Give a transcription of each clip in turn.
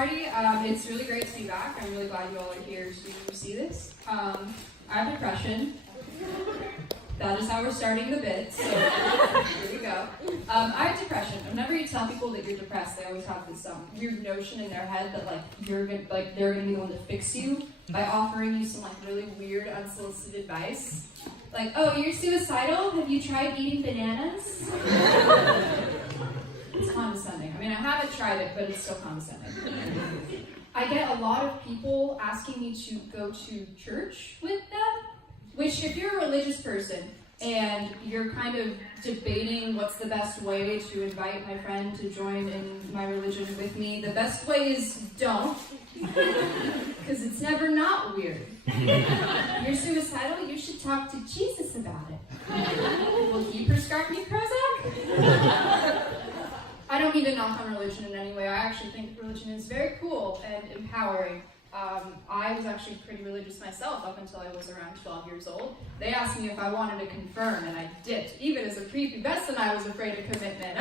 party. It's really great to be back. I'm really glad you all are here to see this. I have depression. That is how we're starting the bit, so here we go. I have depression. Whenever you tell people that you're depressed, they always have this weird notion in their head that they're gonna be the one to fix you by offering you some really weird unsolicited advice. Like, oh, you're suicidal? Have you tried eating bananas? It's condescending. I mean, I haven't tried it, but it's still condescending. I get a lot of people asking me to go to church with them, which if you're a religious person and you're kind of debating what's the best way to invite my friend to join in my religion with me, the best way is don't, because it's never not weird. You're suicidal, you should talk to Jesus about it. Will he prescribe me Prozac? I don't mean to knock on religion in any way. I actually think religion is very cool and empowering. I was actually pretty religious myself up until I was around 12 years old. They asked me if I wanted to confirm, and I did. Even as a prepubescent, I was afraid of commitment.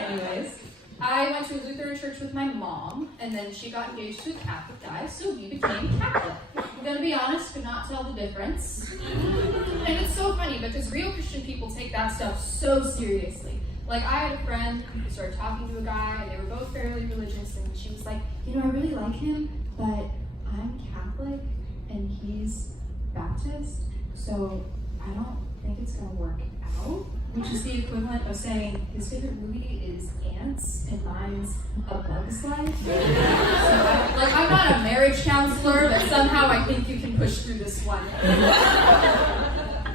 Anyways, I went to a Lutheran church with my mom, and then she got engaged to a Catholic guy, so we became Catholic. I'm gonna be honest, could not tell the difference. And it's so funny because real Christian people take that stuff so seriously. Like, I had a friend who started talking to a guy, and they were both fairly religious, and she was like, you know, I really like him, but I'm Catholic, and he's Baptist, so I don't think it's gonna work out. Which is the equivalent of saying his favorite movie is Ants, and mine's A Bug's Life. So, I'm not a marriage counselor, but somehow I think you can push through this one.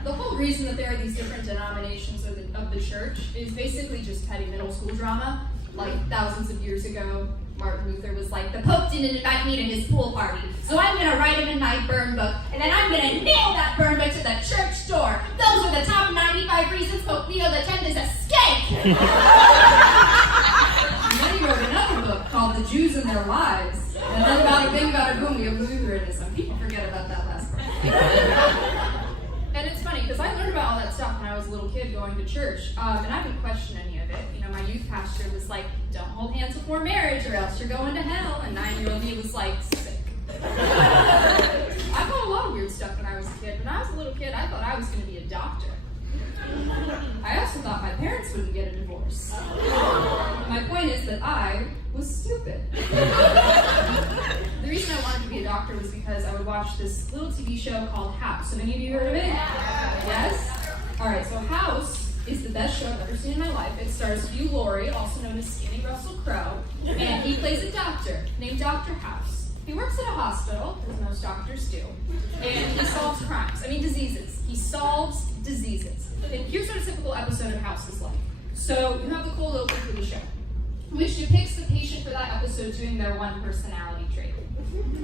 The whole reason that there are these different denominations of the church is basically just petty middle school drama. Like, thousands of years ago, Martin Luther was like, the Pope didn't invite me to his pool party, so I'm going to write him in my burn book, and then I'm going to nail that burn book to the church door. Those are the top 95 reasons Pope Leo X is a skank! And then he wrote another book called The Jews and Their Lives, and then bada boom, we have Lutheranism. People forget about that last part. And it's funny, because I learned about all that stuff when I was a little kid going to church, and I didn't question any of it. You know, my youth pastor was like, don't hold hands before marriage or else you're going to hell, and 9-year-old me was like, sick. I thought a lot of weird stuff when I was a kid. When I was a little kid, I thought I was going to be a doctor. I also thought my parents wouldn't get a divorce. My point is that I was stupid. The reason I wanted to be a doctor was because I would watch this little TV show called House. Have any of you heard of it? Yes? Alright, so House is the best show I've ever seen in my life. It stars Hugh Laurie, also known as Skinny Russell Crowe, and he plays a doctor named Dr. House. He works at a hospital, as most doctors do, and he solves crimes. Diseases. He solves diseases. And here's what a typical episode of House is like. So you have the cold open for the show, which depicts the patient for that episode doing their one personality trait.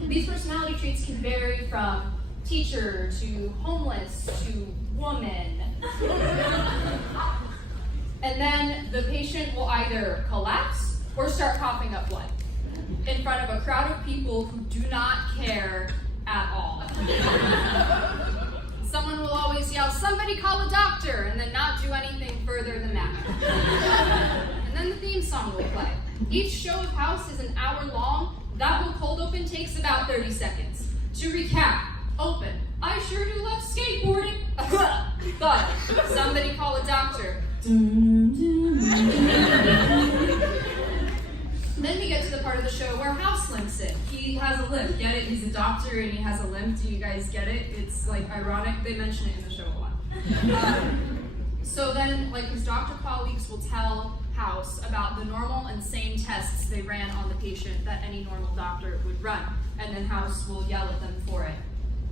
These personality traits can vary from teacher to homeless to woman. And then the patient will either collapse or start coughing up blood in front of a crowd of people who do not care at all. Someone will always yell, somebody call a doctor, and then not do anything further than that. And then the theme song will play. Each show of House is an hour long. That whole cold open takes about 30 seconds. To recap, open. I sure do love skateboarding. But somebody call a doctor. Then we get to the part of the show where House limps in. He has a limp. Get it? He's a doctor and he has a limp. Do you guys get it? It's ironic. They mention it in the show a lot. So then, his doctor colleagues will tell House about the normal and sane tests they ran on the patient that any normal doctor would run. And then House will yell at them for it.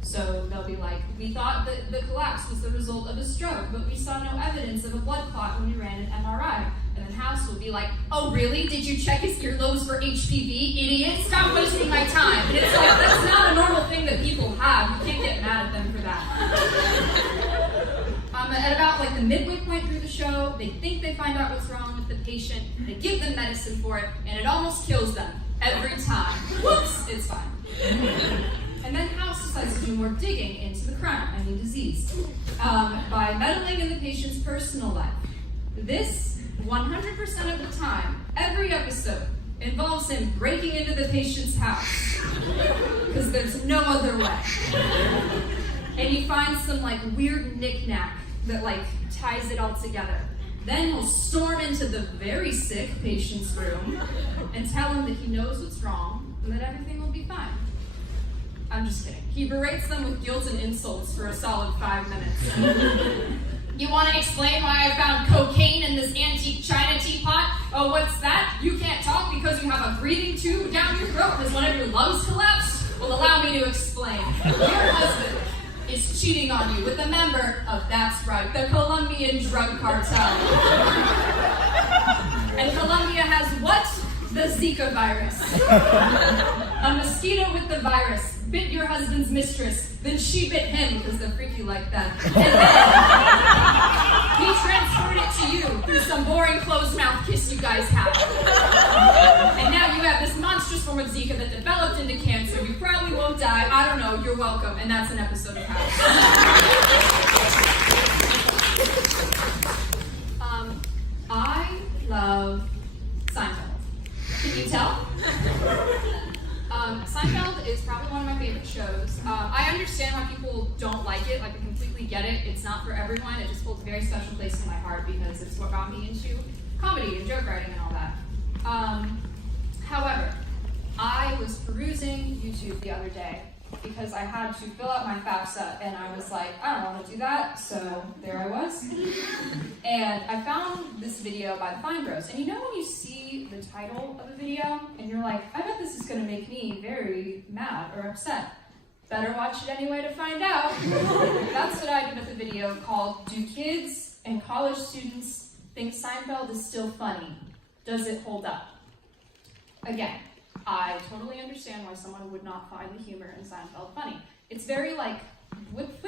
So they'll be like, we thought that the collapse was the result of a stroke, but we saw no evidence of a blood clot when we ran an MRI. And then House will be like, oh really? Did you check his earlobes for HPV? Idiot, stop wasting my time. And it's like, that's not a normal thing that people have. You can't get mad at them for that. At about the midway point through the show, they think they find out what's wrong with the patient, they give them medicine for it, and it almost kills them every time. Whoops, it's fine. And then House decides to do more digging into the crime, disease, by meddling in the patient's personal life. This, 100% of the time, every episode, in involves him breaking into the patient's house, because there's no other way. And he finds some like weird knick-knack that like ties it all together. Then he'll storm into the very sick patient's room and tell him that he knows what's wrong and that everything will be fine. I'm just kidding. He berates them with guilt and insults for a solid 5 minutes. You want to explain why I found cocaine in this antique china teapot? Oh, what's that? You can't talk because you have a breathing tube down your throat because one of your lungs collapsed? Well, allow me to explain. Your husband is cheating on you with a member of, that's right, the Colombian drug cartel. And Colombia has what? The Zika virus. A mosquito with the virus bit your husband's mistress, then she bit him because they're freaky like that. And then he transferred it to you through some boring closed mouth kiss you guys had. And now you have this monstrous form of Zika that developed into cancer. You probably won't die. I don't know. You're welcome. And that's an episode of House. I love Seinfeld. Can you tell? Seinfeld is probably one of my favorite shows. I understand why people don't like it. Like, I completely get it. It's not for everyone. It just holds a very special place in my heart because it's what got me into comedy and joke writing and all that. However, I was perusing YouTube the other day because I had to fill out my FAFSA, and I was like, I don't want to do that, so there I was. And I found this video by the Fine Bros, and you know when you see the title of a video, and you're like, I bet this is going to make me very mad or upset. Better watch it anyway to find out. That's what I did with a video called, Do Kids and College Students Think Seinfeld is Still Funny? Does it hold up? Again, I totally understand why someone would not find the humor in Seinfeld funny. It's very like whip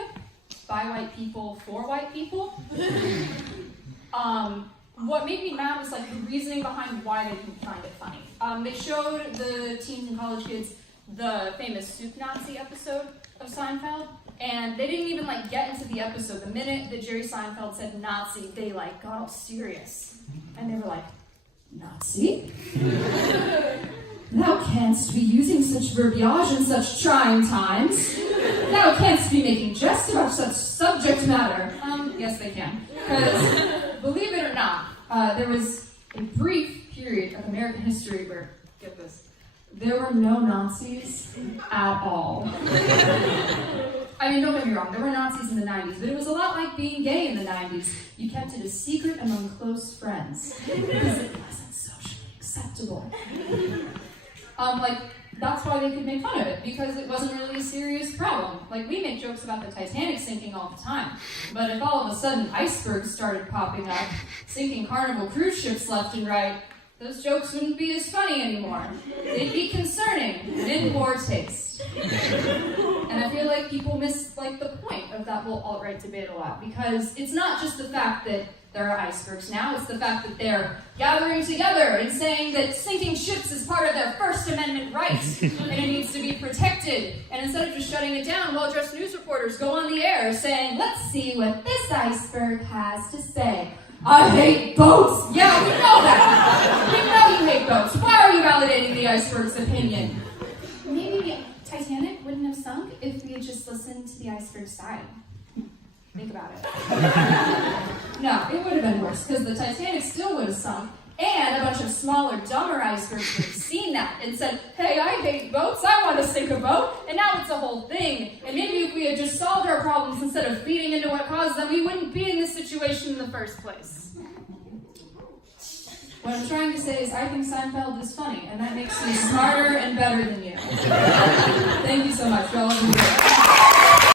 by white people for white people. What made me mad was like the reasoning behind why they didn't find it funny. They showed the teens and college kids the famous Soup Nazi episode of Seinfeld, and they didn't even like get into the episode. The minute that Jerry Seinfeld said Nazi, they like got all serious, and they were like, Nazi? Thou canst be using such verbiage in such trying times. Thou canst be making jest about such subject matter. Yes, they can. Because, believe it or not, there was a brief period of American history where, get this, there were no Nazis at all. I mean, don't get me wrong, there were Nazis in the 90s, but it was a lot like being gay in the 90s. You kept it a secret among close friends, because it wasn't socially acceptable. That's why they could make fun of it, because it wasn't really a serious problem. Like, we make jokes about the Titanic sinking all the time, but if all of a sudden icebergs started popping up, sinking Carnival cruise ships left and right, those jokes wouldn't be as funny anymore. They'd be concerning and in poor taste. And I feel like people miss like the point of that whole alt-right debate a lot, because it's not just the fact that there are icebergs now, it's the fact that they're gathering together and saying that sinking ships is part of their First Amendment right, and it needs to be protected. And instead of just shutting it down, well-dressed news reporters go on the air saying, let's see what this iceberg has to say. I hate boats! Yeah, we know that! We know you hate boats. Why are you validating the iceberg's opinion? Maybe the Titanic wouldn't have sunk if we had just listened to the iceberg's side. Think about it. No, it would have been worse, because the Titanic still would have sunk, and a bunch of smaller, dumber icebergs would have seen that and said, hey, I hate boats, I want to sink a boat, and now it's a whole thing. And maybe if we had just solved our problems instead of feeding into what caused them, we wouldn't be in this situation in the first place. What I'm trying to say is I think Seinfeld is funny, and that makes me smarter and better than you. Thank you so much for all of you.